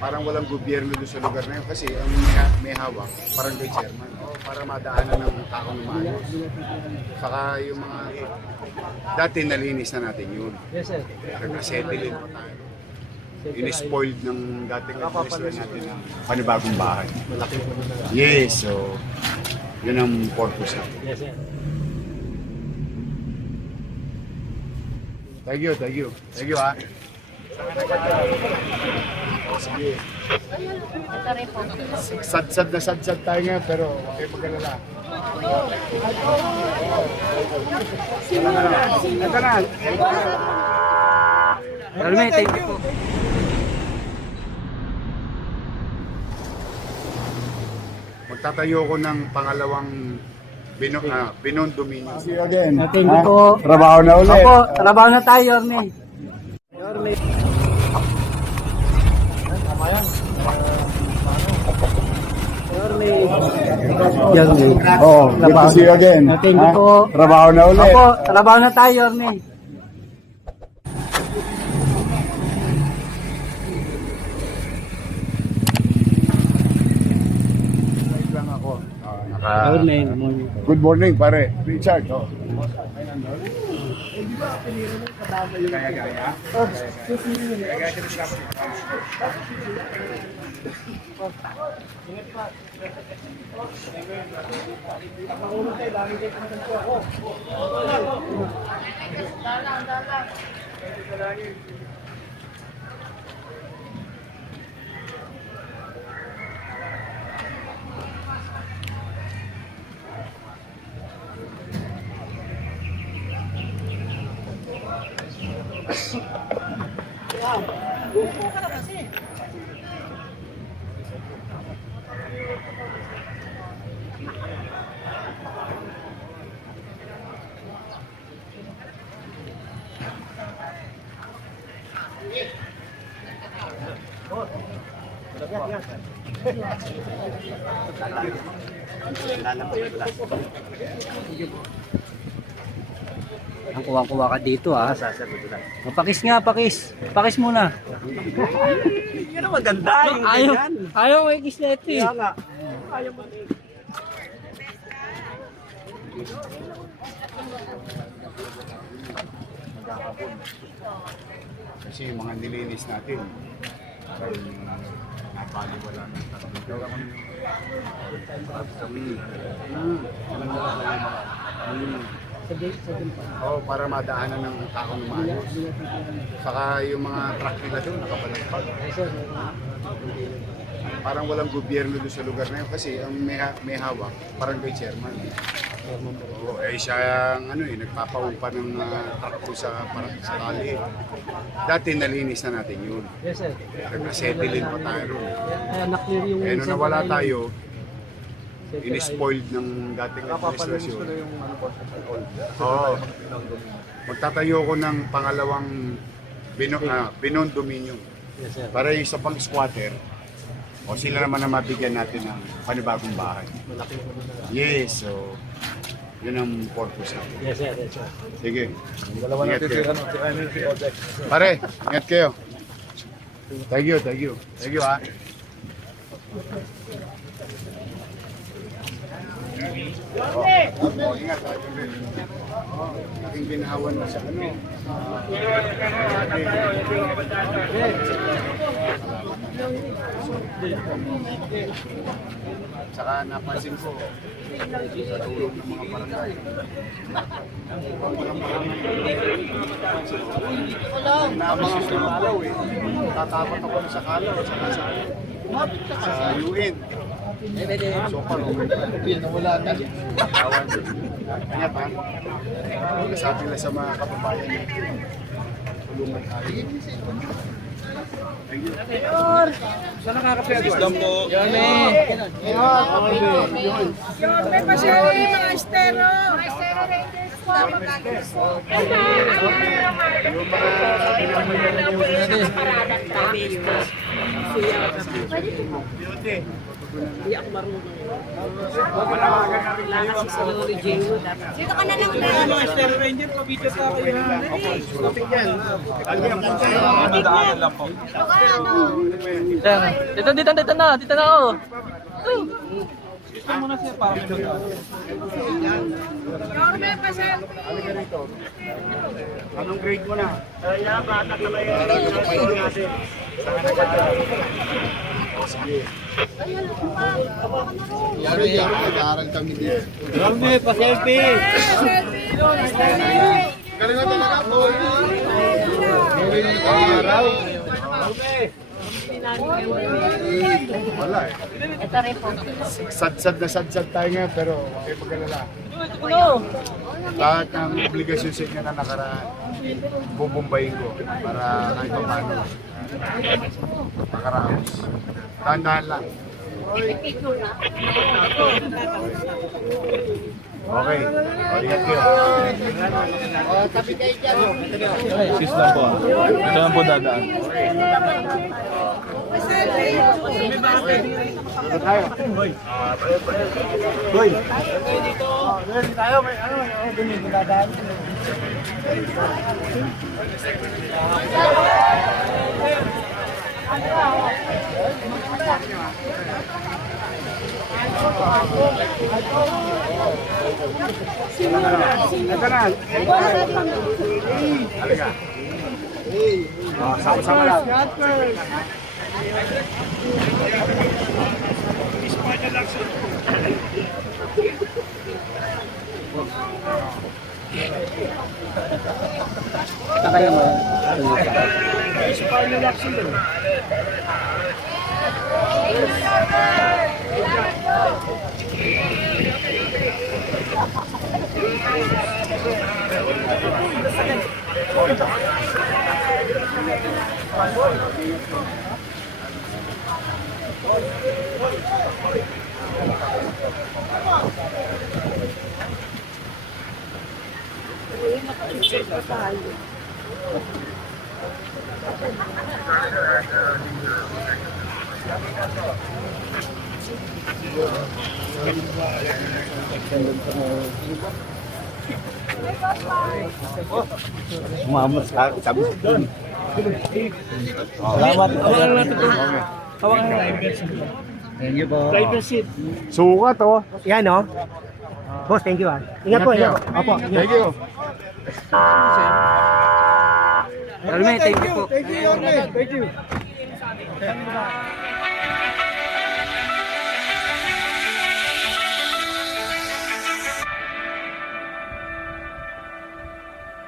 parang walang gobyerno doon sa lugar na yun kasi ang may hawak, barangay chairman, para madaanan ng takong lumayos. Saka yung mga, dati nalinis na natin yun. Yes, sir. Nagkasettle pa tayo. In-spoiled ng dating administration natin ng panibagong bahay. Malaki po na. Yes, so yun ang purpose natin. Yes, sir. Thank you, thank you. Thank you, ha. Sige. Sadsad na sadsad tayo ngayon, pero huwag kayo mag-alala. Ito na. Ralme, thank you po. Magtatayo ko ng pangalawang Binon Dominion. See you again. Thank you po. Trabaho na ulit. Opo, trabaho na tayo, Yorme. Yorme. Yorme. Yorme. Oh, good to see you again. Thank you po. Trabaho na ulit. Opo, trabaho na tayo, Yorme. Lang ako. Yorme. Good morning, pare. Richard. Oh. Ang kuwang-kuwa ka dito, ha? Pakis nga, pakis. Pakis muna. Yan ang maganda, yung Ayaw, ganyan. ayaw may kiss na ito, eh. Kaya nga. Ayaw mo. Kasi yung mga nilinis natin, ay napaliwala ng tatlo. Oh, para madaanan ng takong lumayos. Saka yung mga truck nila doon, nakabalagpag. Parang walang gobyerno doon sa lugar na yun kasi ang may hawak, barangay chairman. Oo, eh siya ang nagpapaupa ng truck ko sa tali. Dati nalinis na natin yun. Yes, sir. Nagkasettle pa tayo ron. Kaya na-clear yung... Eh nung nawala tayo, Center in-spoiled ng dating administration. Oo. Magtatayo ko ng pangalawang Binon Dominion. Yes, sir. Para yung isa pang squatter, o sila naman na mabigyan natin ng panibagong bahay. Malaki po na. Yes, so yun ang purpose natin. Yes, sir. Yes, sir. Sige. Dalawa Ingat natin kayo. si Odex. Pare, ingat kayo. Thank you, thank you. Thank you, ha. Oh, ingat, ha. Oh, laking binahawan mo sa Saka napansin ko, sa tulong ng mga barangay. Namang ako ng kalaw eh. Tatapat ako sa kalaw, saka sa UN. So far, okay. Nawala na. Ingat, ha. Sabi lang sa mga kababayan natin, tulungan tayo. Thank you. Saan nakakapiyagos? Islam po. May pasyali, mga estero. Mga estero rangers po. Pwede Dito ka na lang tayo. Master Ranger, pabito sa kayo. Madaanan lang po. Dito na, oh. Ito muna sir, para may madaanan. Yorme, pa-selfie. Anong grade mo na? Yan yan, nag-aaral kami dito. Rami, pa-selfie. Selfie, selfie. Galing na talaga, boy. Galing na araw. Wala eh. Ito rin po. Sad-sad na sad-sad tayo ngayon, pero huwag kayo mag-alala. Lahat ng obligasyon sa inyo na nakaraan, bubumbayin ko para kahit pa paano makaraos. Dahan-dahan lang. Okay. O, ingat kayo. Sis lang po. Ito lang po dadaan. Pa-selfie. Sama-sama lang. Saan kayo mo? Umamot sa akin, sabi sa doon. Salamat. Hawakan natin. Thank you po. Sukat oh. Yan o. Boss, thank you ah. Ingat po, ingat. Opo. Thank you. Yorme, thank you po. Thank you, Yorme. Thank you.